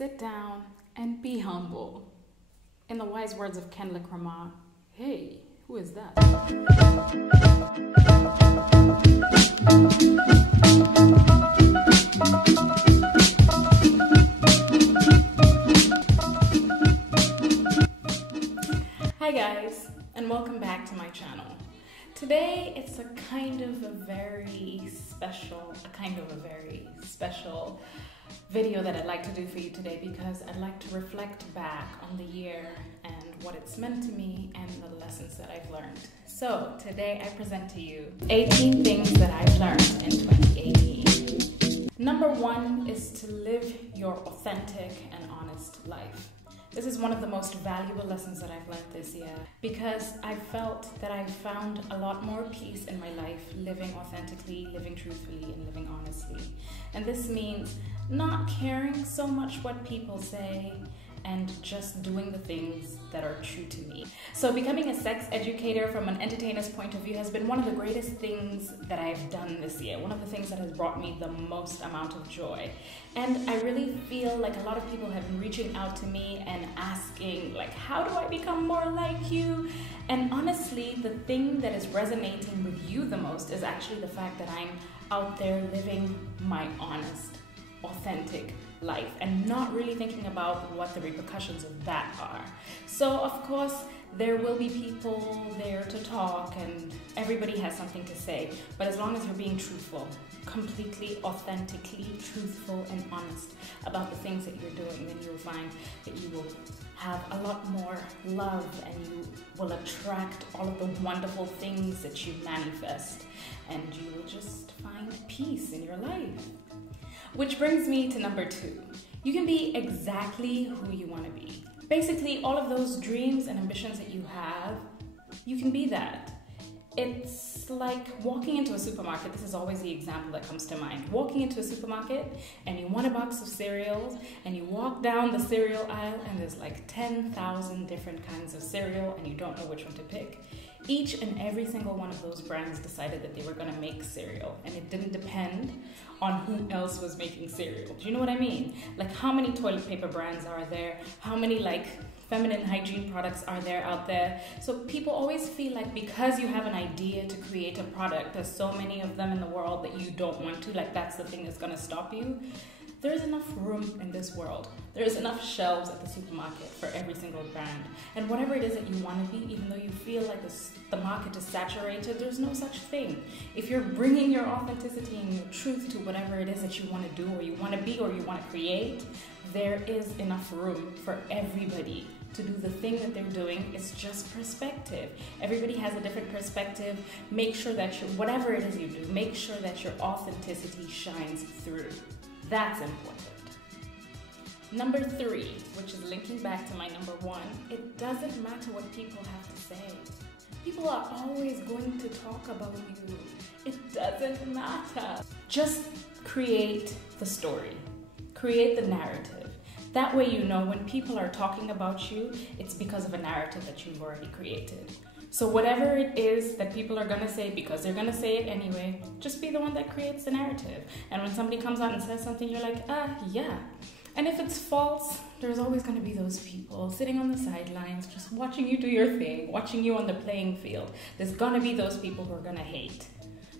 sit down, and be humble. In the wise words of Kendrick Lamar, hey, who is that? Hi guys, and welcome back to my channel. Today it's a kind of a very special video that I'd like to do for you today, because I'd like to reflect back on the year and what it's meant to me and the lessons that I've learned. So today I present to you 18 things that I've learned in 2018. Number 1 is to live your authentic and honest life. This is one of the most valuable lessons that I've learned this year, because I felt that I found a lot more peace in my life living authentically, living truthfully, and living honestly. And this means not caring so much what people say and just doing the things that are true to me. So becoming a sex educator from an entertainer's point of view has been one of the greatest things that I've done this year. One of the things that has brought me the most amount of joy. And I really feel like a lot of people have been reaching out to me and asking, like, how do I become more like you? And honestly, the thing that is resonating with you the most is actually the fact that I'm out there living my honest, authentic life and not really thinking about what the repercussions of that are. So of course there will be people there to talk and everybody has something to say, but as long as you're being truthful, completely authentically truthful and honest about the things that you're doing, then you'll find that you will have a lot more love and you will attract all of the wonderful things that you manifest, and you will just find peace in your life. Which brings me to number 2. You can be exactly who you want to be. Basically, all of those dreams and ambitions that you have, you can be that. It's like walking into a supermarket. This is always the example that comes to mind. Walking into a supermarket and you want a box of cereals and you walk down the cereal aisle and there's like 10,000 different kinds of cereal and you don't know which one to pick. Each and every single one of those brands decided that they were going to make cereal, and it didn't depend on who else was making cereal. Do you know what I mean? Like, how many toilet paper brands are there? How many like feminine hygiene products are there out there? So people always feel like because you have an idea to create a product, there's so many of them in the world that you don't want to, like that's the thing that's going to stop you. There's enough room in this world. There's enough shelves at the supermarket for every single brand. And whatever it is that you want to be, even though you feel like the market is saturated, there's no such thing. If you're bringing your authenticity and your truth to whatever it is that you want to do or you want to be or you want to create, there is enough room for everybody to do the thing that they're doing. It's just perspective. Everybody has a different perspective. Make sure that whatever it is you do, make sure that your authenticity shines through. That's important. Number 3, which is linking back to my number 1, it doesn't matter what people have to say. People are always going to talk about you. It doesn't matter. Just create the story. Create the narrative. That way you know when people are talking about you, it's because of a narrative that you've already created. So whatever it is that people are going to say, because they're going to say it anyway, just be the one that creates the narrative. And when somebody comes out and says something, you're like, yeah. And if it's false, there's always going to be those people sitting on the sidelines, just watching you do your thing, watching you on the playing field. There's going to be those people who are going to hate.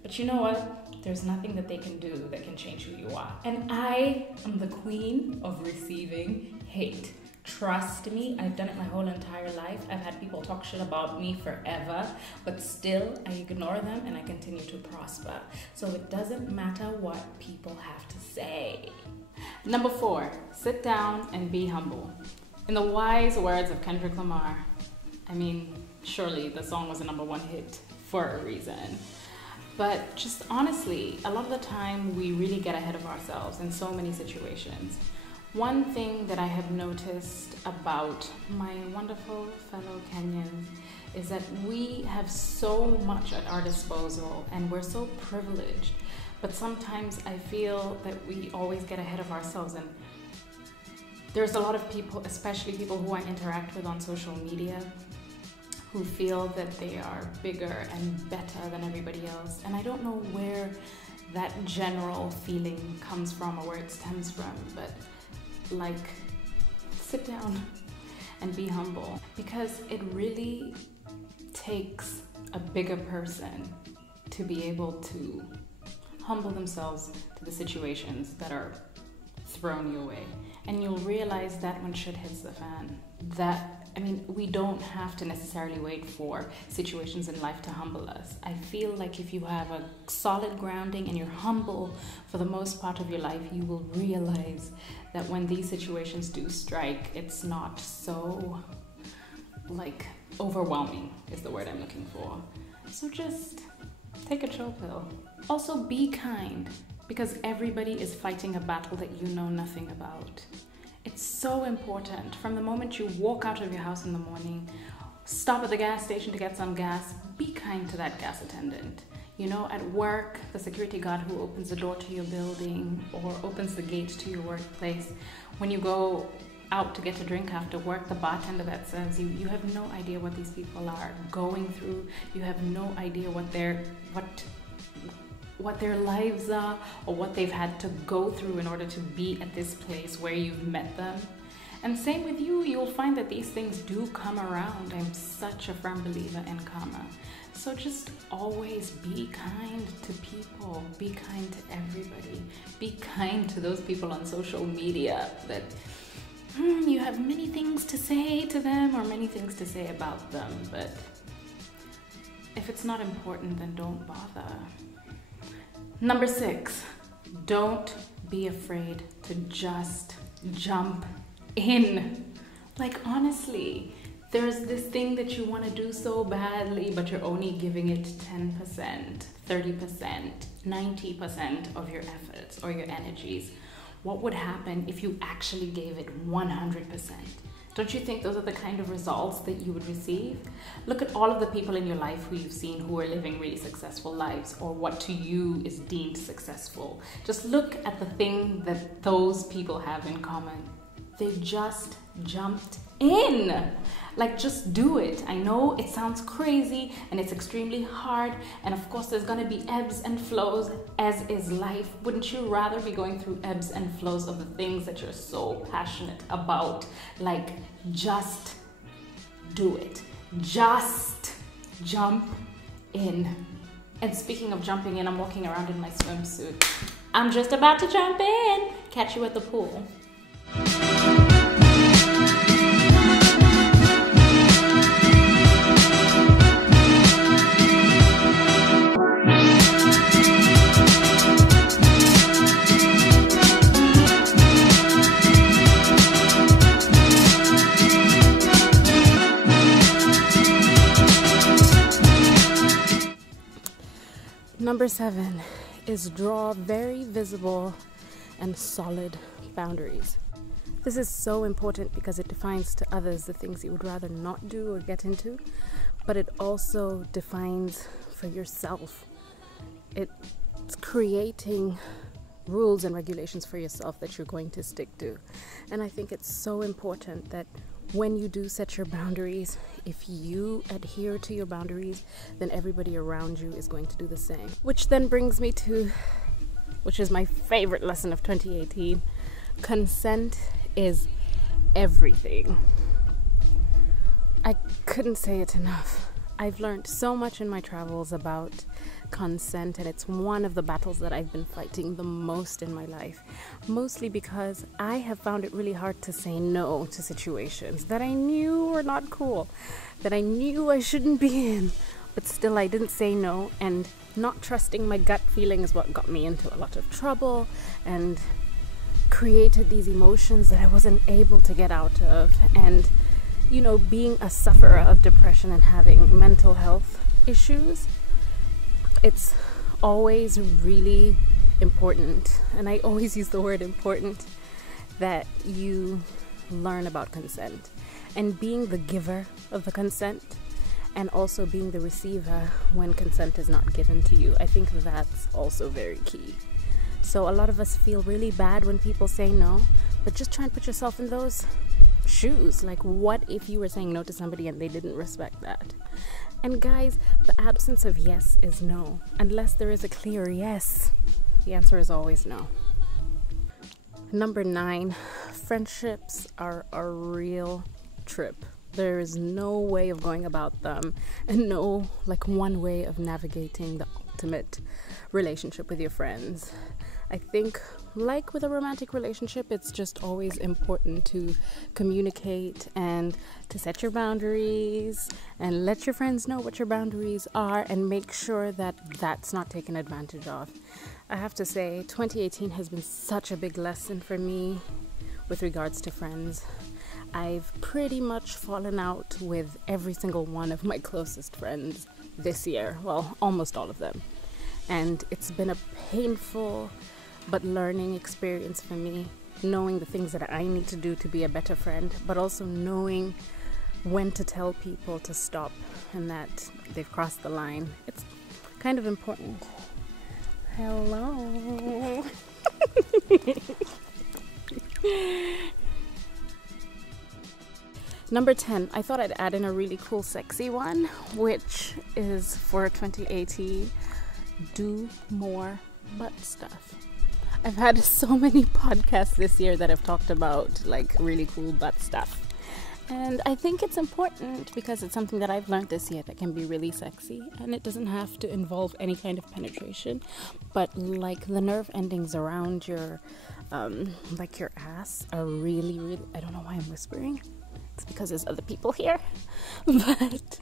But you know what? There's nothing that they can do that can change who you are. And I am the queen of receiving hate. Trust me, I've done it my whole entire life. I've had people talk shit about me forever, but still I ignore them and I continue to prosper. So it doesn't matter what people have to say. Number 4, sit down and be humble. In the wise words of Kendrick Lamar, I mean, surely the song was a number 1 hit for a reason. But just honestly, a lot of the time we really get ahead of ourselves in so many situations. One thing that I have noticed about my wonderful fellow Kenyans is that we have so much at our disposal and we're so privileged, but sometimes I feel that we always get ahead of ourselves, and there's a lot of people, especially people who I interact with on social media, who feel that they are bigger and better than everybody else, and I don't know where that general feeling comes from or where it stems from, but like sit down and be humble, because it really takes a bigger person to be able to humble themselves to the situations that are thrown your way. And you'll realize that when shit hits the fan, we don't have to necessarily wait for situations in life to humble us. I feel like if you have a solid grounding and you're humble for the most part of your life, you will realize that when these situations do strike, it's not so overwhelming is the word I'm looking for. So just take a chill pill. Also be kind, because everybody is fighting a battle that you know nothing about. It's so important. From the moment you walk out of your house in the morning, stop at the gas station to get some gas, be kind to that gas attendant. At work, the security guard who opens the door to your building or opens the gate to your workplace. When you go out to get a drink after work, the bartender that serves you, you have no idea what these people are going through. You have no idea what their lives are, or what they've had to go through in order to be at this place where you've met them. And same with you, you'll find that these things do come around. I'm such a firm believer in karma. So just always be kind to people, be kind to everybody, be kind to those people on social media that you have many things to say to them or many things to say about them, but if it's not important, then don't bother. Number 6, don't be afraid to just jump in. Honestly, there's this thing that you want to do so badly, but you're only giving it 10%, 30%, 90% of your efforts or your energies. What would happen if you actually gave it 100%? Don't you think those are the kind of results that you would receive? Look at all of the people in your life who you've seen who are living really successful lives, or what to you is deemed successful. Just look at the thing that those people have in common. They just jumped in. Just do it. I know it sounds crazy and it's extremely hard, and of course there's gonna be ebbs and flows, as is life. Wouldn't you rather be going through ebbs and flows of the things that you're so passionate about? Just do it. Just jump in. And speaking of jumping in, I'm walking around in my swimsuit. I'm just about to jump in. Catch you at the pool. Number 7 is draw very visible and solid boundaries. This is so important because it defines to others the things you would rather not do or get into, but it also defines for yourself. It's creating rules and regulations for yourself that you're going to stick to. And I think it's so important that when you do set your boundaries, if you adhere to your boundaries, then everybody around you is going to do the same. Which then brings me to, which is my favorite lesson of 2018, consent is everything. I couldn't say it enough. I've learned so much in my travels about consent, and it's one of the battles that I've been fighting the most in my life, mostly because I have found it really hard to say no to situations that I knew were not cool, that I knew I shouldn't be in, but still I didn't say no, and not trusting my gut feeling is what got me into a lot of trouble and created these emotions that I wasn't able to get out of. And being a sufferer of depression and having mental health issues, it's always really important, and I always use the word important, that you learn about consent and being the giver of the consent, and also being the receiver when consent is not given to you. I think that's also very key. So a lot of us feel really bad when people say no, but just try and put yourself in those shoes. What if you were saying no to somebody and they didn't respect that? And guys, the absence of yes is no. Unless there is a clear yes, the answer is always no. Number 9, friendships are a real trip. There is no way of going about them and no one way of navigating the ultimate relationship with your friends. I think like with a romantic relationship, it's just always important to communicate and to set your boundaries and let your friends know what your boundaries are and make sure that that's not taken advantage of. I have to say 2018 has been such a big lesson for me with regards to friends. I've pretty much fallen out with every single one of my closest friends this year. Well, almost all of them. And it's been a painful but learning experience for me, knowing the things that I need to do to be a better friend, but also knowing when to tell people to stop and that they've crossed the line. It's kind of important. Hello. Number 10, I thought I'd add in a really cool, sexy one, which is for 2018, do more butt stuff. I've had so many podcasts this year that have talked about really cool butt stuff. And I think it's important because it's something that I've learned this year that can be really sexy, and it doesn't have to involve any kind of penetration, but the nerve endings around your your ass are really, really, I don't know why I'm whispering. It's because there's other people here. But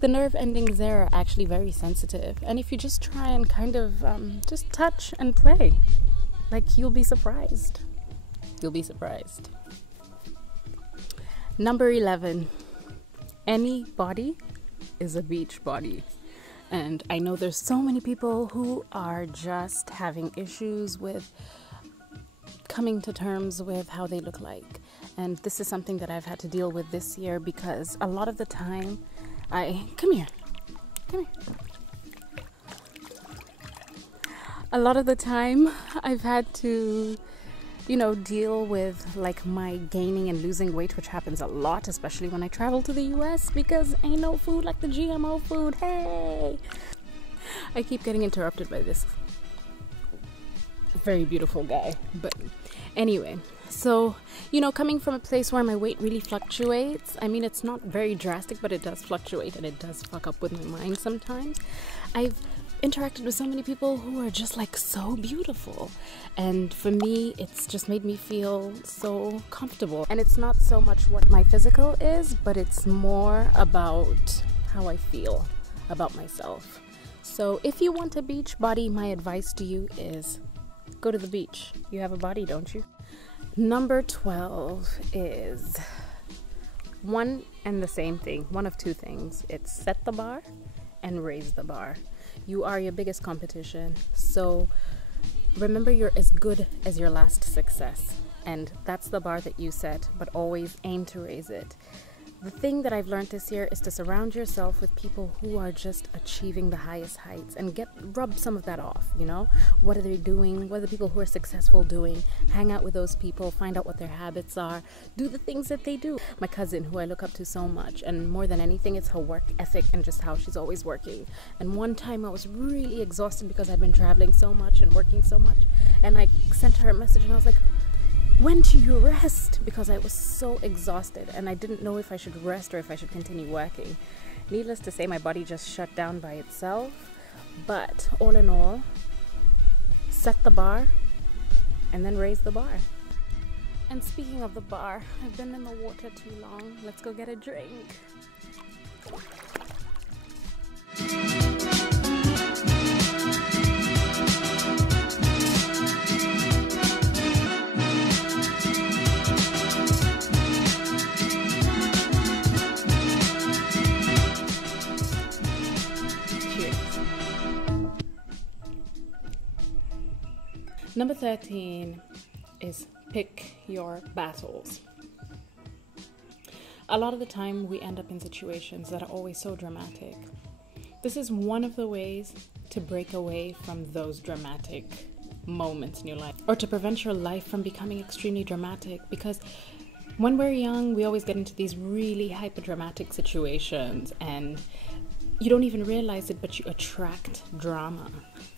the nerve endings there are actually very sensitive. And if you just try and kind of just touch and play, you'll be surprised. You'll be surprised. Number 11, any body is a beach body. And I know there's so many people who are just having issues with coming to terms with how they look like. And this is something that I've had to deal with this year because a lot of the time come here. A lot of the time I've had to, deal with my gaining and losing weight, which happens a lot, especially when I travel to the US because ain't no food like the GMO food. Hey! I keep getting interrupted by this very beautiful guy. But anyway, so, coming from a place where my weight really fluctuates, I mean, it's not very drastic, but it does fluctuate and it does fuck up with my mind sometimes. I've interacted with so many people who are just so beautiful, and for me it's just made me feel so comfortable. And it's not so much what my physical is, but it's more about how I feel about myself. So if you want a beach body, my advice to you is go to the beach. You have a body, don't you? Number 12 is one and the same thing, one of two things. It's set the bar and raise the bar. You are your biggest competition, so remember you're as good as your last success, and that's the bar that you set, but always aim to raise it. The thing that I've learned this year is to surround yourself with people who are just achieving the highest heights and rub some of that off, What are they doing? What are the people who are successful doing? Hang out with those people, find out what their habits are, do the things that they do. My cousin, who I look up to so much, and more than anything, it's her work ethic and just how she's always working. And one time I was really exhausted because I'd been traveling so much and working so much, and I sent her a message and I was like, when do you rest? Because I was so exhausted and I didn't know if I should rest or if I should continue working. Needless to say, my body just shut down by itself. But all in all, set the bar and then raise the bar. And speaking of the bar, I've been in the water too long. Let's go get a drink. Number 13 is pick your battles. A lot of the time we end up in situations that are always so dramatic. This is one of the ways to break away from those dramatic moments in your life, or to prevent your life from becoming extremely dramatic, because when we're young, we always get into these really hyper-dramatic situations and you don't even realize it, but you attract drama.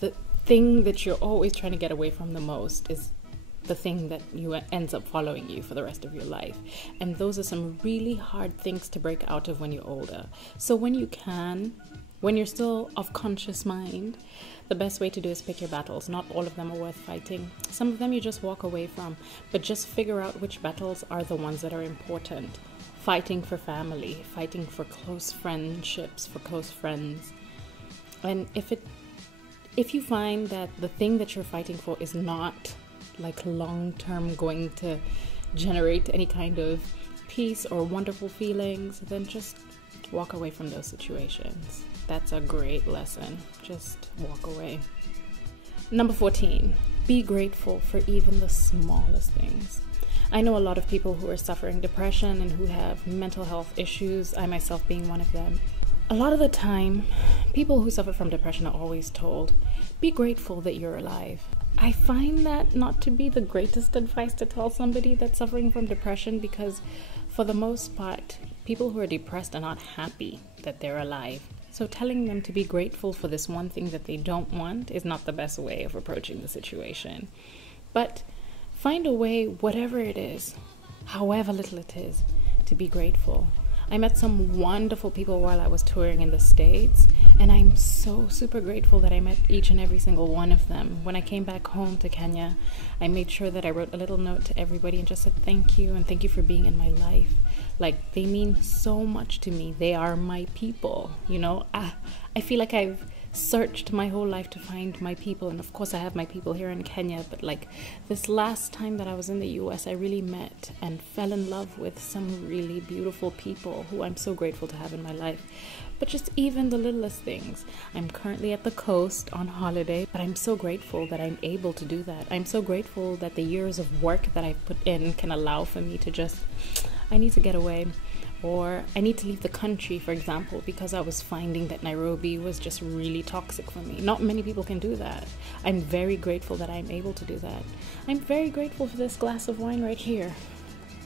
The thing that you're always trying to get away from the most is the thing that ends up following you for the rest of your life. And those are some really hard things to break out of when you're older. So when you can, when you're still of conscious mind, the best way to do is pick your battles. Not all of them are worth fighting. Some of them you just walk away from, but just figure out which battles are the ones that are important. Fighting for family, fighting for close friendships, for close friends. And if you find that the thing that you're fighting for is not like long-term going to generate any kind of peace or wonderful feelings, then just walk away from those situations. That's a great lesson. Just walk away. Number 14, be grateful for even the smallest things. I know a lot of people who are suffering depression and who have mental health issues, I myself being one of them. A lot of the time, people who suffer from depression are always told, be grateful that you're alive. I find that not to be the greatest advice to tell somebody that's suffering from depression, because for the most part, people who are depressed are not happy that they're alive. So telling them to be grateful for this one thing that they don't want is not the best way of approaching the situation. But find a way, whatever it is, however little it is, to be grateful. I met some wonderful people while I was touring in the States, and I'm so super grateful that I met each and every single one of them. When I came back home to Kenya, I made sure that I wrote a little note to everybody and just said thank you, and thank you for being in my life. Like, they mean so much to me. They are my people, you know. I feel like I've searched my whole life to find my people, and of course I have my people here in Kenya, but like this last time that I was in the US, I really met and fell in love with some really beautiful people who I'm so grateful to have in my life. But just even the littlest things. I'm currently at the coast on holiday, but I'm so grateful that I'm able to do that. I'm so grateful that the years of work that I've put in can allow for me to just, I need to get away. Or I need to leave the country, for example, because I was finding that Nairobi was just really toxic for me. Not many people can do that. I'm very grateful that I'm able to do that. I'm very grateful for this glass of wine right here.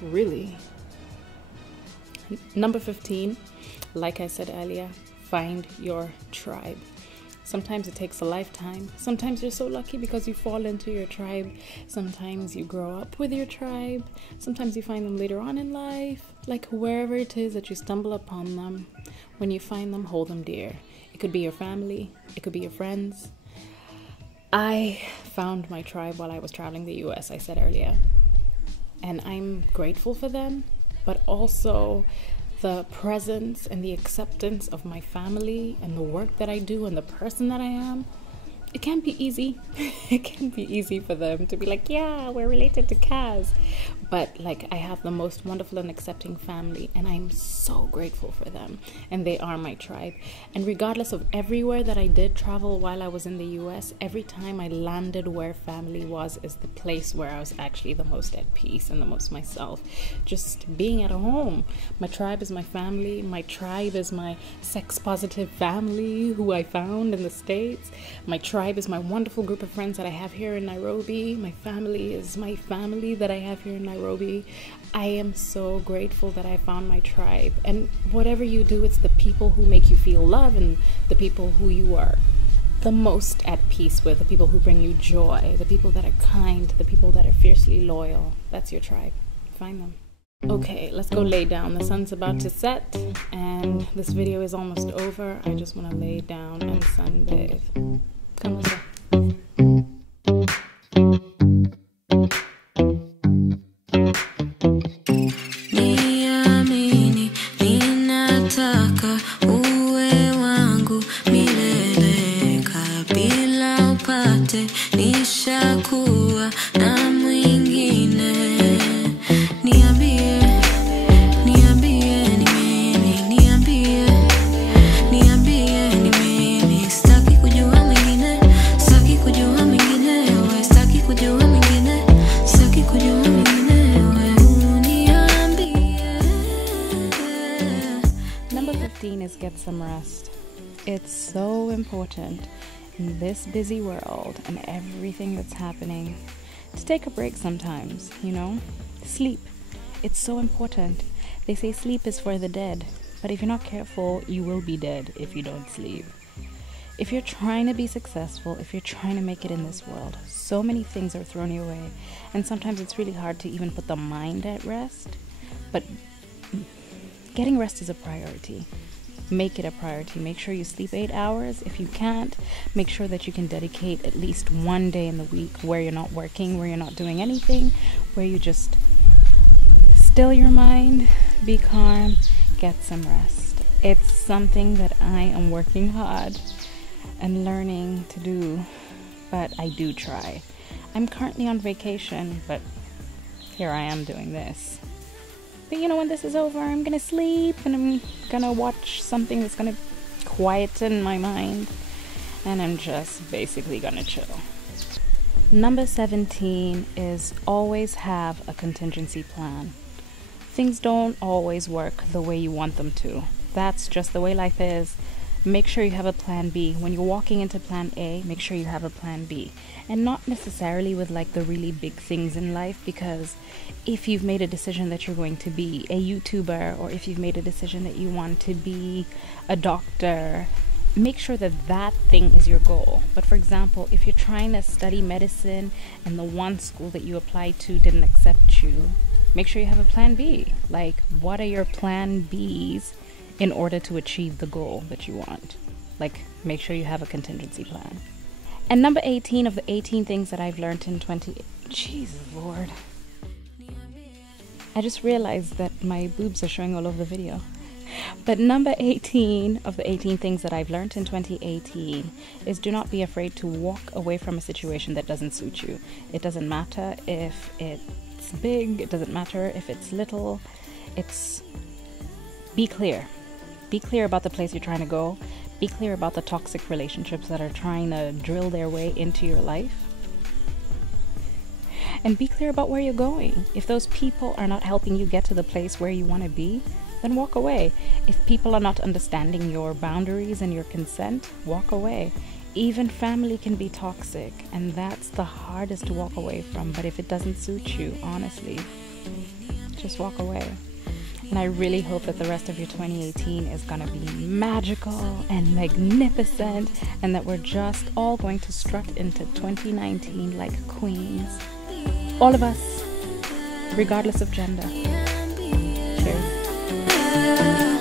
Really. Number 15, like I said earlier, find your tribe. Sometimes it takes a lifetime. Sometimes you're so lucky because you fall into your tribe. Sometimes you grow up with your tribe. Sometimes you find them later on in life. Like wherever it is that you stumble upon them, when you find them, hold them dear. It could be your family. It could be your friends. I found my tribe while I was traveling the US, I said earlier. And I'm grateful for them, but also the presence and the acceptance of my family and the work that I do and the person that I am. It can be easy. It can be easy for them to be like, yeah, we're related to Kaz. But like, I have the most wonderful and accepting family, and I'm so grateful for them. And they are my tribe. And regardless of everywhere that I did travel while I was in the US, every time I landed where family was is the place where I was actually the most at peace and the most myself. Just being at home. My tribe is my family. My tribe is my sex-positive family who I found in the States. My tribe is my wonderful group of friends that I have here in Nairobi. My family is my family that I have here in Nairobi. I am so grateful that I found my tribe. And whatever you do, it's the people who make you feel love and the people who you are the most at peace with, the people who bring you joy, the people that are kind, the people that are fiercely loyal. That's your tribe. Find them. Okay, let's go lay down. The sun's about to set and this video is almost over. I just want to lay down and sunbathe. Come on. Niamini, ninataka uwe wangu milele, kabla upate nishakuwa na mwingine. Niambie, niambie ni mimi, niambie, niambie ni mimi, sitaki kujua mwingine, sitaki kujua mwingine, we sitaki kujua mwingine, sitaki kujua mwingine, we uniambie. Number 15 is get some rest. It's so important in this busy world and everything that's happening to take a break sometimes, you know? Sleep. It's so important. They say sleep is for the dead, but if you're not careful, you will be dead if you don't sleep. If you're trying to be successful, if you're trying to make it in this world, so many things are thrown your way. And sometimes it's really hard to even put the mind at rest. But getting rest is a priority. Make it a priority. Make sure you sleep 8 hours. If you can't, make sure that you can dedicate at least one day in the week where you're not working, where you're not doing anything, where you just still your mind, be calm, get some rest. It's something that I am working hard and learning to do, but I do try. I'm currently on vacation, but here I am doing this. But you know, when this is over, I'm gonna sleep and I'm gonna watch something that's gonna quieten my mind, and I'm just basically gonna chill. Number 17 is always have a contingency plan. Things don't always work the way you want them to. That's just the way life is. Make sure you have a plan B. When you're walking into plan A, make sure you have a plan B. And not necessarily with like the really big things in life, because if you've made a decision that you're going to be a YouTuber, or if you've made a decision that you want to be a doctor, make sure that that thing is your goal. But for example, if you're trying to study medicine and the one school that you applied to didn't accept you, make sure you have a plan B. Like, what are your plan Bs in order to achieve the goal that you want? Like, make sure you have a contingency plan. And number 18 of the 18 things that I've learned in Jesus Lord. I just realized that my boobs are showing all over the video. But number 18 of the 18 things that I've learned in 2018 is do not be afraid to walk away from a situation that doesn't suit you. It doesn't matter if it's big, it doesn't matter if it's little. It's be clear. Be clear about the place you're trying to go. Be clear about the toxic relationships that are trying to drill their way into your life. And be clear about where you're going. If those people are not helping you get to the place where you want to be, then walk away. If people are not understanding your boundaries and your consent, walk away. Even family can be toxic, and that's the hardest to walk away from. But if it doesn't suit you, honestly, just walk away. And I really hope that the rest of your 2018 is going to be magical and magnificent, and that we're just all going to strut into 2019 like queens. All of us, regardless of gender. Cheers.